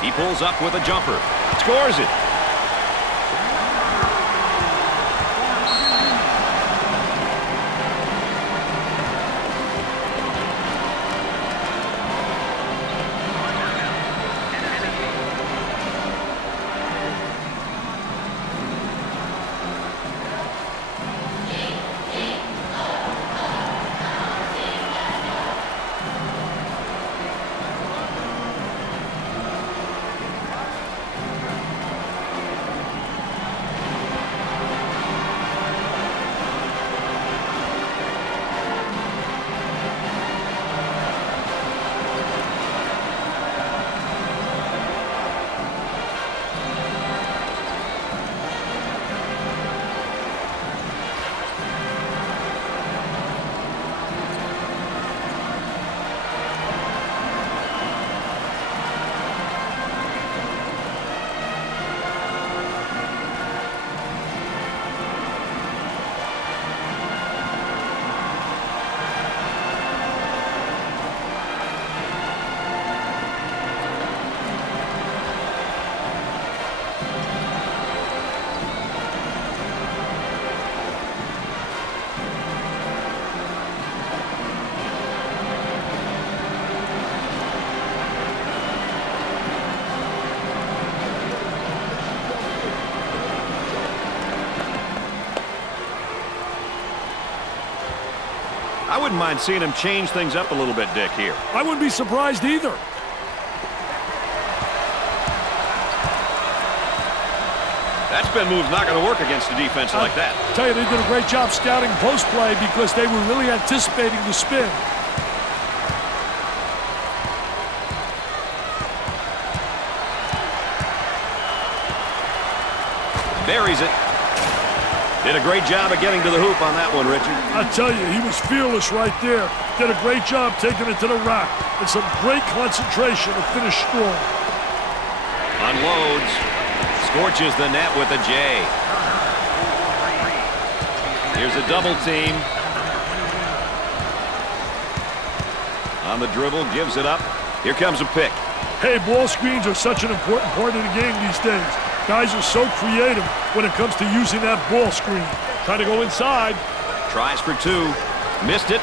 He pulls up with a jumper. Scores it. I wouldn't mind seeing him change things up a little bit, Dick, here. I wouldn't be surprised either. That spin move's not going to work against a defense like that. I tell you, they did a great job scouting post play because they were really anticipating the spin. Buries it. Did a great job of getting to the hoop on that one, Richard. I tell you, he was fearless right there. Did a great job taking it to the rack. And some great concentration to finish strong. Unloads. Scorches the net with a J. Here's a double team. On the dribble, gives it up. Here comes a pick. Hey, ball screens are such an important part of the game these days. Guys are so creative when it comes to using that ball screen. Trying to go inside. Tries for two. Missed it.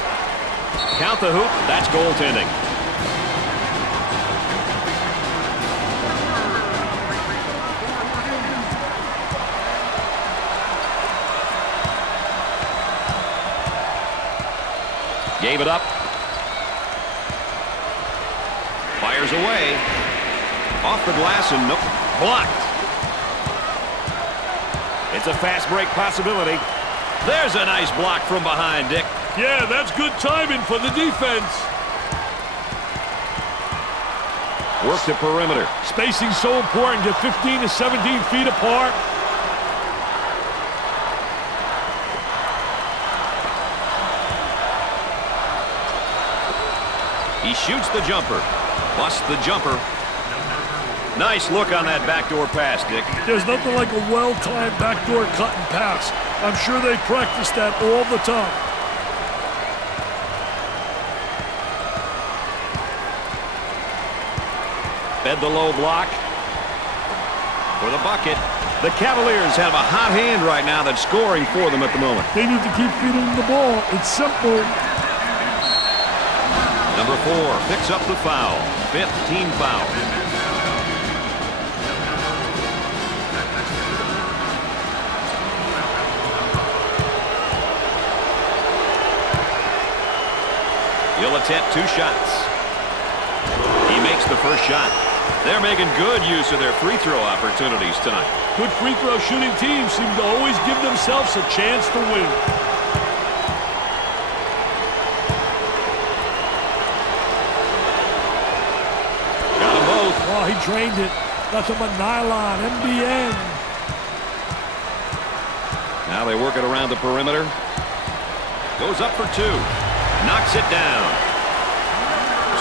Count the hoop. That's goaltending. Gave it up. Fires away. Off the glass and nope. Blocked. It's a fast break possibility. There's a nice block from behind, Dick. Yeah, that's good timing for the defense. Work the perimeter. Spacing so important. Get 15 to 17 feet apart. He shoots the jumper. Busts the jumper. Nice look on that backdoor pass, Dick. There's nothing like a well-timed backdoor cut and pass. I'm sure they practice that all the time. Fed the low block. For the bucket. The Cavaliers have a hot hand right now that's scoring for them at the moment. They need to keep feeding the ball. It's simple. Number 4 picks up the foul. 5th team foul. He'll attempt 2 shots. He makes the first shot. They're making good use of their free throw opportunities tonight. Good free throw shooting teams seem to always give themselves a chance to win. Got them both. Oh, he drained it. Nothing but nylon, MBN. Now they work it around the perimeter. Goes up for 2. Knocks it down.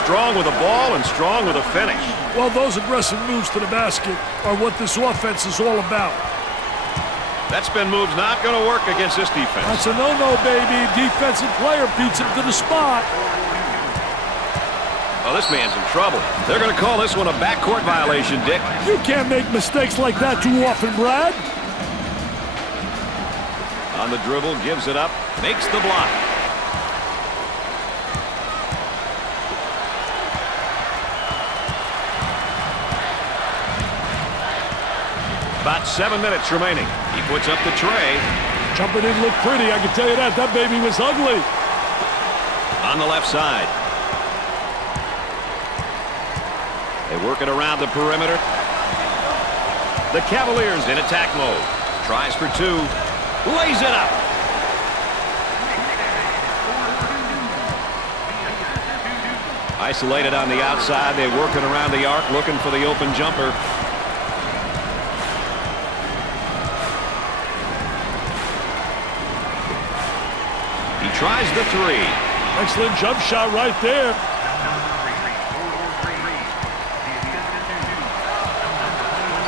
Strong with a ball and strong with a finish. Well, those aggressive moves to the basket are what this offense is all about. That spin move's not going to work against this defense. That's a no-no, baby. Defensive player beats him to the spot. Oh, this man's in trouble. They're going to call this one a backcourt violation, Dick. You can't make mistakes like that too often, Brad. On the dribble, gives it up, makes the block. About 7 minutes remaining. He puts up the tray. Jumper didn't look pretty, I can tell you that. That baby was ugly. On the left side. They work it around the perimeter. The Cavaliers in attack mode. Tries for 2. Lays it up. Isolated on the outside. They work it around the arc, looking for the open jumper. He tries the 3. Excellent jump shot right there.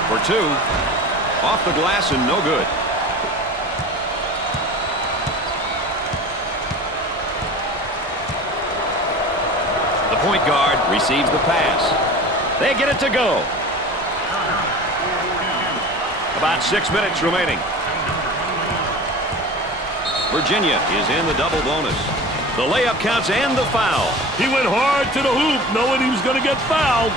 For 2. Off the glass and no good. The point guard receives the pass. They get it to go. About 6 minutes remaining. Virginia is in the double bonus. The layup counts and the foul. He went hard to the hoop, knowing he was going to get fouled.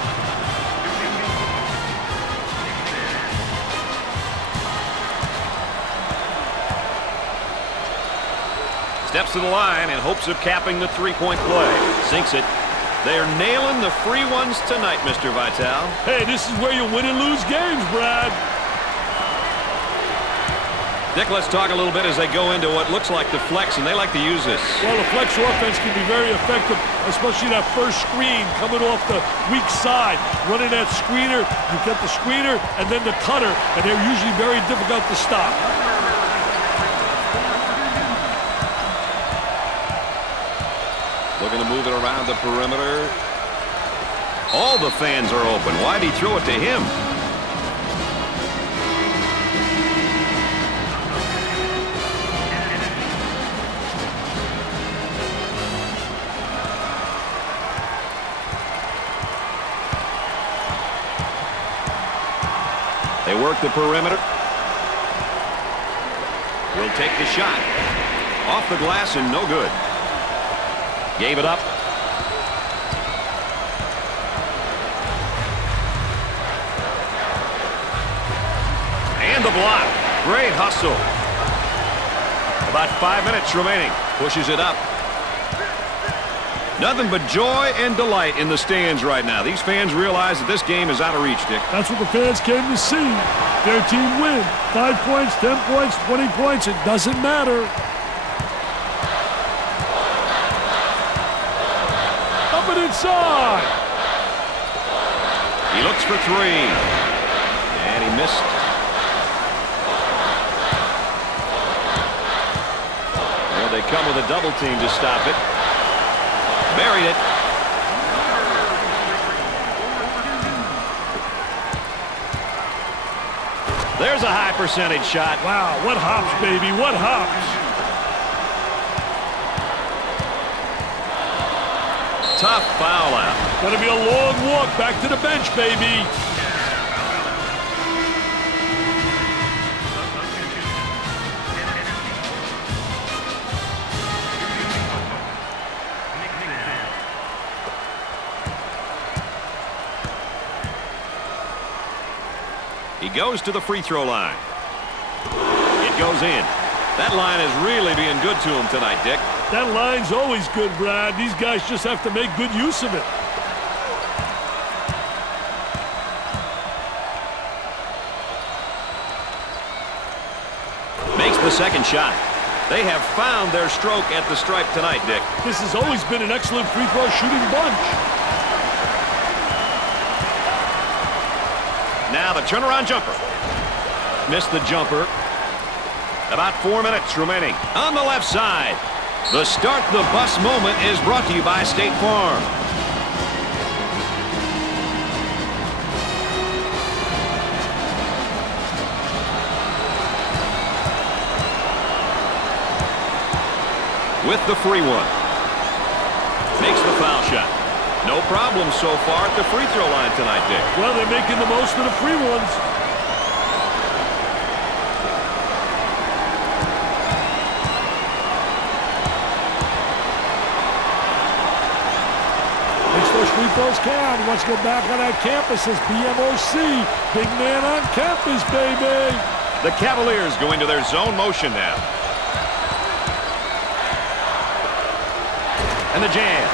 Steps to the line in hopes of capping the three-point play. Sinks it. They're nailing the free ones tonight, Mr. Vitale. Hey, this is where you win and lose games, Brad. Dick, let's talk a little bit as they go into what looks like the flex, and they like to use this. Well, the flex offense can be very effective, especially that first screen coming off the weak side. Running that screener, you get the screener and then the cutter, and they're usually very difficult to stop. Looking to move it around the perimeter. All the fans are open. Why'd he throw it to him? They work the perimeter. Will take the shot. Off the glass and no good. Gave it up. And the block. Great hustle. About 5 minutes remaining. Pushes it up. Nothing but joy and delight in the stands right now. These fans realize that this game is out of reach, Dick. That's what the fans came to see. Their team win. 5 points, 10 points, 20 points. It doesn't matter. Up and inside. He looks for three. And he missed. Well, they come with a double team to stop it. Buried it. There's a high percentage shot. Wow, what hops, baby, what hops. Tough foul out. Gonna be a long walk back to the bench, baby. He goes to the free throw line. It goes in. That line is really being good to him tonight, Dick. That line's always good, Brad. These guys just have to make good use of it. Makes the second shot. They have found their stroke at the stripe tonight, Dick. This has always been an excellent free throw shooting bunch. Now the turnaround jumper. Missed the jumper. About 4 minutes remaining. On the left side. The start the bus moment is brought to you by State Farm. With the free one. Makes the foul shot. No problem so far at the free throw line tonight, Dick. Well, they're making the most of the free ones. Makes those free throws count. He wants to go back on that campus as BMOC. Big man on campus, baby. The Cavaliers go into their zone motion now. And the jam.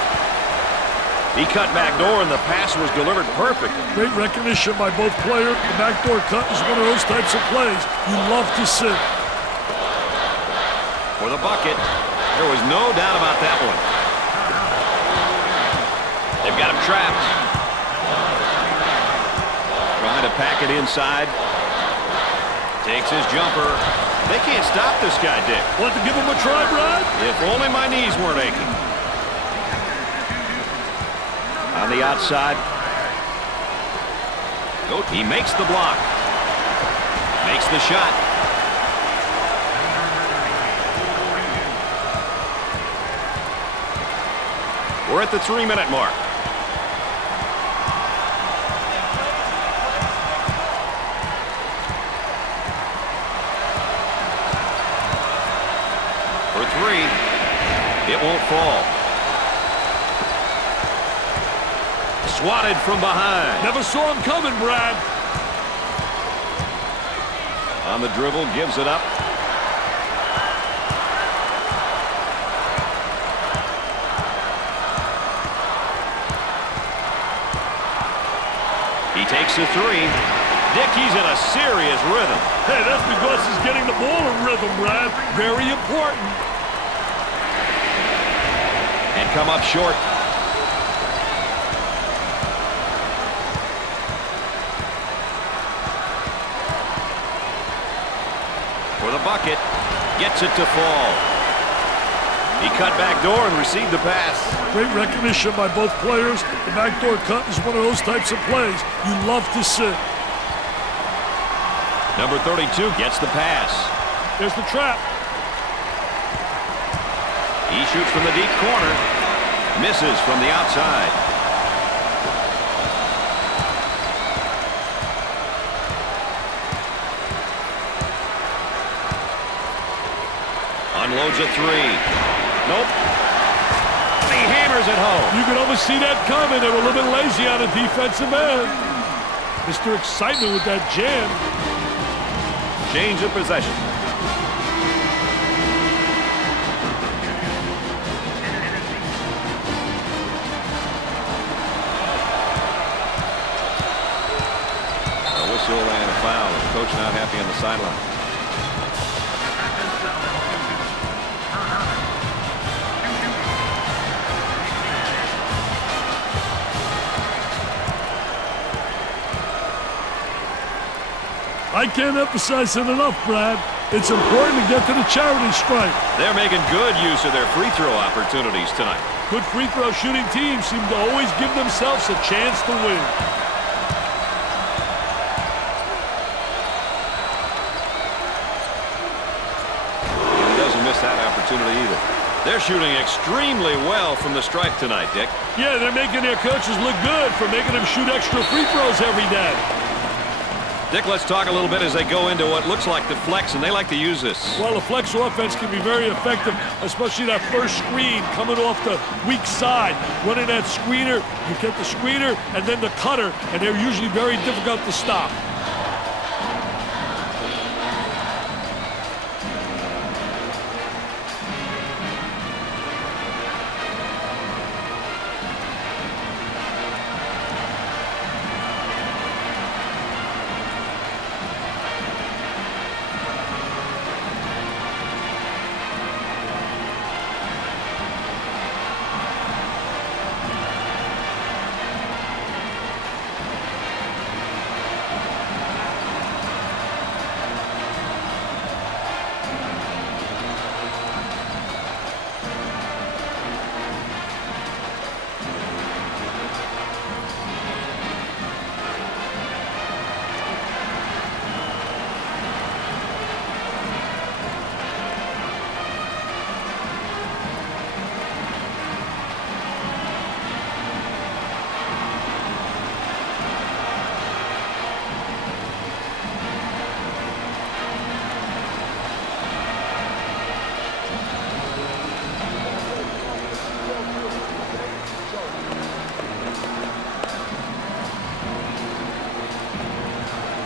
He cut back door, and the pass was delivered perfectly. Great recognition by both players. The backdoor cut is one of those types of plays you love to see. For the bucket, there was no doubt about that one. They've got him trapped. Trying to pack it inside. Takes his jumper. They can't stop this guy, Dick. Want to give him a try, Brad? If only my knees weren't aching. On the outside. He makes the block. Makes the shot. We're at the 3-minute mark. For three. It won't fall. Swatted from behind. Never saw him coming, Brad. On the dribble, gives it up. He takes a three. Dick, he's in a serious rhythm. Hey, that's because he's getting the ball in rhythm, Brad. Very important. And come up short. For the bucket. Gets it to fall. He cut back door and received the pass. Great recognition by both players. The backdoor cut is one of those types of plays you love to see. Number 32 gets the pass. There's the trap. He shoots from the deep corner. Misses from the outside. Unloads a three. Nope. He hammers it home. You could almost see that coming. They were a little bit lazy on the defensive end. Mr. Excitement with that jam. Change of possession. A whistle and a foul. The coach not happy on the sideline. I can't emphasize it enough, Brad. It's important to get to the charity stripe. They're making good use of their free throw opportunities tonight. Good free throw shooting teams seem to always give themselves a chance to win. He doesn't miss that opportunity either. They're shooting extremely well from the stripe tonight, Dick. Yeah, they're making their coaches look good for making them shoot extra free throws every day. Dick, let's talk a little bit as they go into what looks like the flex, and they like to use this. Well, the flex offense can be very effective, especially that first screen coming off the weak side. Running that screener, you get the screener and then the cutter, and they're usually very difficult to stop.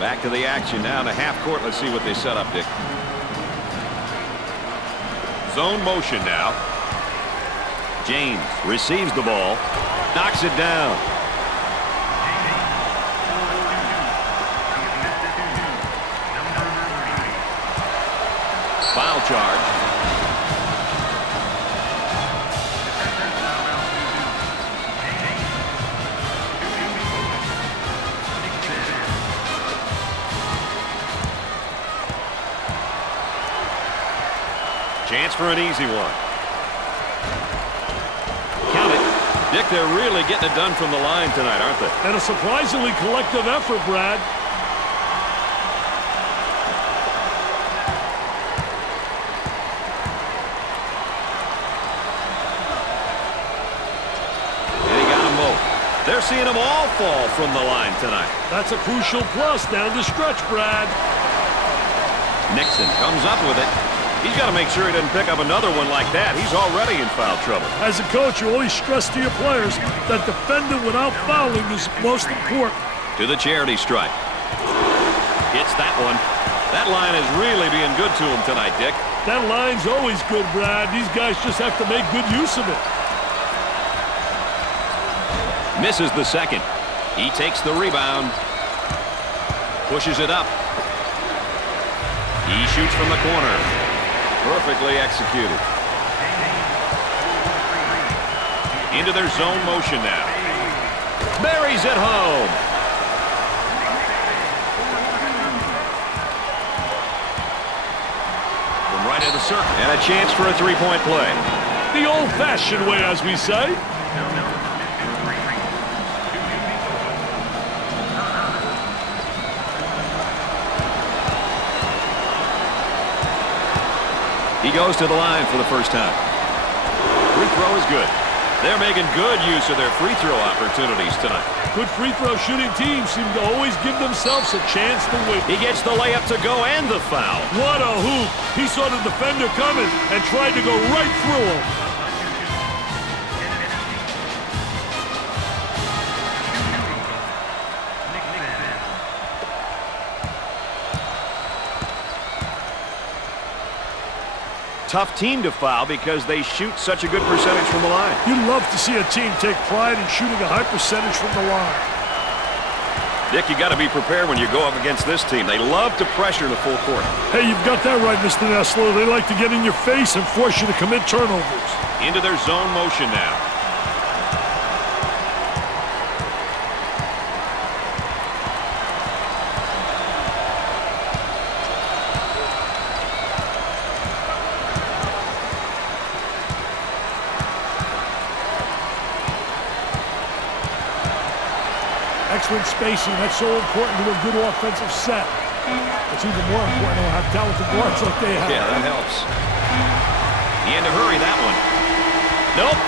Back to the action now to half court. Let's see what they set up, Dick. Zone motion now. James receives the ball. Knocks it down. Foul charge. Chance for an easy one. Count it. Dick, they're really getting it done from the line tonight, aren't they? And a surprisingly collective effort, Brad. And he got them both. They're seeing them all fall from the line tonight. That's a crucial plus down the stretch, Brad. Nixon comes up with it. He's got to make sure he doesn't pick up another one like that. He's already in foul trouble. As a coach, you always stress to your players that defending without fouling is most important. To the charity stripe. Hits that one. That line is really being good to him tonight, Dick. That line's always good, Brad. These guys just have to make good use of it. Misses the second. He takes the rebound. Pushes it up. He shoots from the corner. Perfectly executed. Into their zone motion now. Buries it home. From right of the circle. And a chance for a three-point play. The old-fashioned way, as we say. He goes to the line for the first time. Free throw is good. They're making good use of their free throw opportunities tonight. Good free throw shooting teams seem to always give themselves a chance to win. He gets the layup to go and the foul. What a hoop. He saw the defender coming and tried to go right through him. Tough team to foul because they shoot such a good percentage from the line. You'd love to see a team take pride in shooting a high percentage from the line. Dick, you got to be prepared when you go up against this team. They love to pressure the full court. Hey, you've got that right, Mr. Nessler. They like to get in your face and force you to commit turnovers. Into their zone motion now. Excellent spacing. That's so important to a good offensive set. It's even more important to have talented guards like they have. Yeah, that helps. He had to hurry that one. Nope.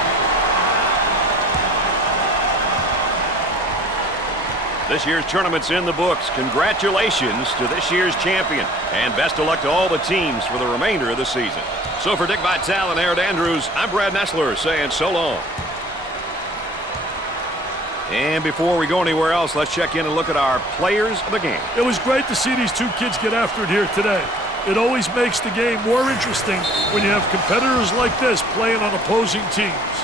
This year's tournament's in the books. Congratulations to this year's champion. And best of luck to all the teams for the remainder of the season. So for Dick Vitale and Aaron Andrews, I'm Brad Nessler saying so long. And before we go anywhere else, let's check in and look at our players of the game. It was great to see these two kids get after it here today. It always makes the game more interesting when you have competitors like this playing on opposing teams.